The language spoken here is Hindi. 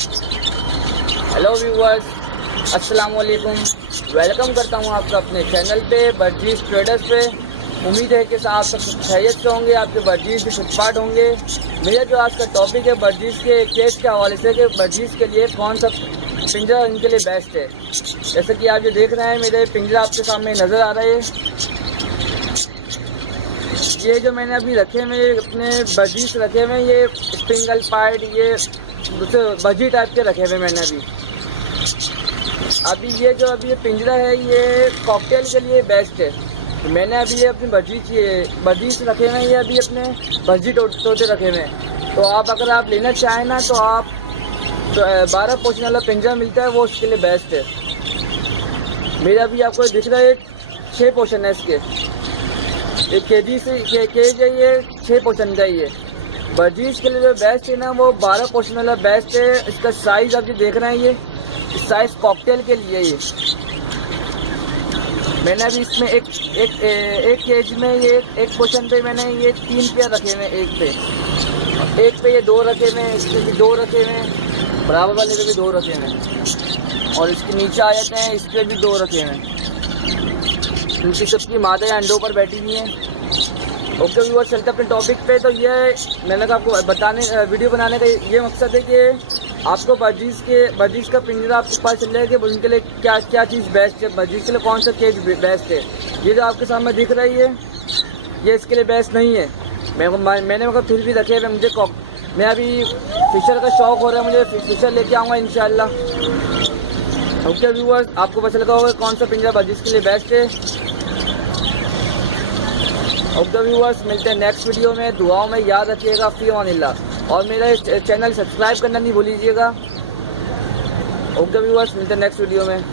हेलो व्यूवर्स, अस्सलाम वालेकुम। वेलकम करता हूं आपका अपने चैनल पे बर्जीज ट्रेडर्स पे। उम्मीद है कि आप सब खैरियत से होंगे, आपके बर्जीज भी फिटपाट होंगे। मेरा जो आज का टॉपिक है बर्जीज के केस के हवाले से कि बर्जीज के लिए कौन सा पिंजरा इनके लिए बेस्ट है। जैसे कि आप जो देख रहे हैं मेरे पिंजरा आपके सामने नज़र आ रहे हैं। ये जो मैंने अभी रखे मेरे अपने बर्जीज रखे हुए, ये स्प्रिंगल पाइड, ये दूसरे बजी टाइप के रखे हुए मैंने अभी ये जो अभी ये पिंजरा है ये कॉकटेल के लिए बेस्ट है। मैंने अभी ये अपनी बर्जीज रखे हुए हैं, ये अभी अपने बर्जी तोते रखे हुए हैं। तो आप अगर आप लेना चाहें ना तो आप 12 पोर्शन वाला पिंजरा मिलता है, वो उसके लिए बेस्ट है। मेरा अभी आपको दिख रहा है 6 पोर्शन है इसके, एक केजी से केज है, ये 6 पोर्शन का ही है। बर्जीज के लिए जो बेस्ट है ना वो 12 पोर्शन वाला बेस्ट है। इसका साइज़ आप जो देख रहे हैं ये साइज़ कॉकटेल के लिए ये मैंने अभी इसमें एक केज में ये एक पोर्शन पे मैंने ये 3 पेयर रखे हुए हैं। एक पे ये 2 रखे हुए हैं, इसके भी 2 रखे हुए हैं, बराबर वाले पे भी 2 रखे हुए हैं, और इसके नीचे आ जाते हैं, इस पर भी 2 रखे हुए हैं। इनकी सबकी मादा अंडों पर बैठी हुई हैं। ओके व्यूअर, चलते अपने टॉपिक पे। तो ये मैंने कहा आपको वीडियो बनाने का ये मकसद है कि आपको बर्जीज का पिंजरा आपको पता चल जाए कि उनके लिए क्या चीज़ बेस्ट है, बर्जीज के लिए कौन सा केज बेस्ट है। ये जो आपके सामने दिख रही है ये इसके लिए बेस्ट नहीं है। मैंने मतलब फिर भी रखे हुए मैं अभी फिशर का शौक़ हो रहा है, मुझे फिशर लेके आऊँगा इंशाल्लाह। ओके व्यूअर्स, आपको पता लगा होगा कौन सा पिंजरा बर्जीज के लिए बेस्ट है। ओके व्यूअर्स, मिलते हैं नेक्स्ट वीडियो में। दुआओं में याद रखिएगा। फी अमानिल्लाह, और मेरा चैनल सब्सक्राइब करना नहीं भूलिएगा। ओके व्यूअर्स, मिलते हैं नेक्स्ट वीडियो में।